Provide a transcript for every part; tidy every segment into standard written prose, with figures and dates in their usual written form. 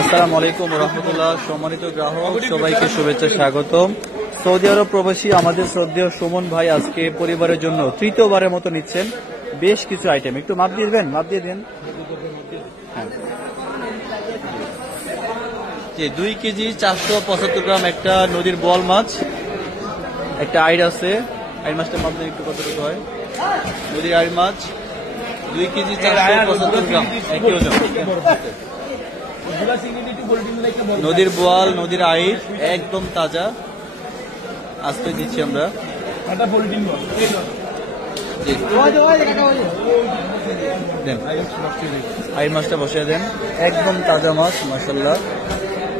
আসসালামু আলাইকুম রহমতুল্লাহ। সম্মানিত গ্রাহক সবাইকে শুভেচ্ছা স্বাগতম। সৌদি আরব প্রবাসী আমাদের শ্রদ্ধেয় সুমন ভাই আজকে পরিবারের জন্য তৃতীয়বারের মতো নিচ্ছেন বেশ কিছু আইটেম। একটু মাপ দিয়ে দেবেন, মাপ দিয়ে দেন। হ্যাঁ, 2 কেজি 475 গ্রাম একটা নদীর বোয়াল মাছ, একটা আইড় আছে। আইড় মাছটা মাপ দেন একটু কতটুকু হয়। নদীর আইড় মাছ 2 কেজি 475 গ্রাম, একই ওজন। নদীর বোয়াল, নদীর আইড় একদম তাজা আজকে দিচ্ছি আমরা। আইড় মাছটা বসিয়ে দেন, একদম তাজা মাছ মাশাআল্লাহ।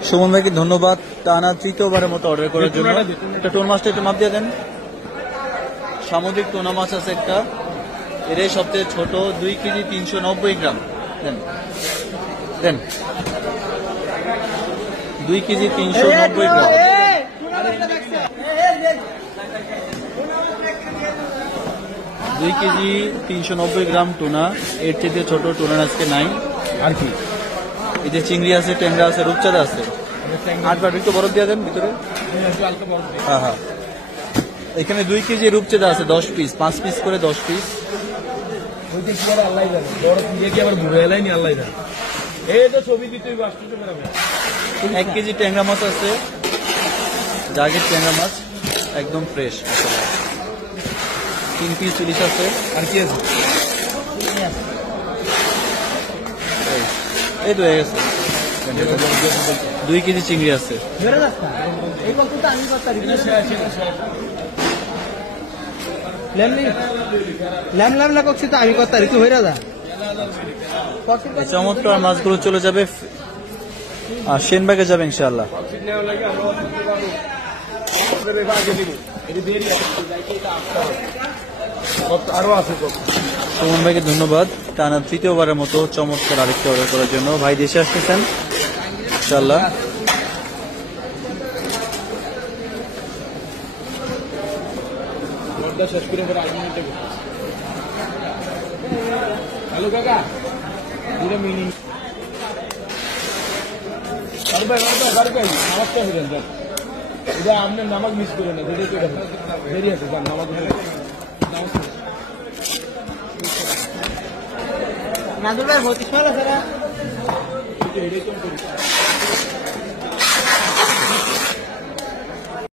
সুমন ভাইকে ধন্যবাদ টানা তৃতীয়বারের মতো অর্ডার করার জন্য। একটা টোন মাছটা একটু মাপ দিয়ে দেন। সামুদ্রিক টোনা মাছ আছে একটা, এটাই সবচেয়ে ছোট, 2 কেজি 390 গ্রাম দেন দেন 2 কেজি 390 গ্রাম। 2 কেজি 390 গ্রাম টুনা, এর চেয়ে ছোট টুনা আজকে নাই। আর কি এই যে চিংড়ি আছে, ট্যাংরা আছে, রূপচাঁদা আছে। 8 বার একটু বরফ দিয়ে দেন ভিতরে। হ্যাঁ হ্যাঁ, এখানে 2 কেজি রূপচাঁদা আছে 10 পিস, 5 পিস করে 10 পিস। 1 কেজি ট্যাংরা মাছ আছে, জাগের ট্যাংরা মাছ একদম ফ্রেশ। 3 পিস ইলিশ আছে। আর কি আছে? এই তো হয়ে গেছে। 2 কেজি চিংড়ি আছে। চমৎকার মাছগুলো চলে যাবে আর সেনবাগে যাবে ইনশাআল্লাহ। সুমন ভাইকে ধন্যবাদ টানা তৃতীয়বারের মতো চমৎকার আরেকটি অর্ডার করার জন্য। ভাই দেশে আসতেছেন ইনশাআল্লাহ। হ্যালো কাকা, আপনার নামাজ মিস করে না, দেরি আছে নামাজ। নাজুর ভাই হতে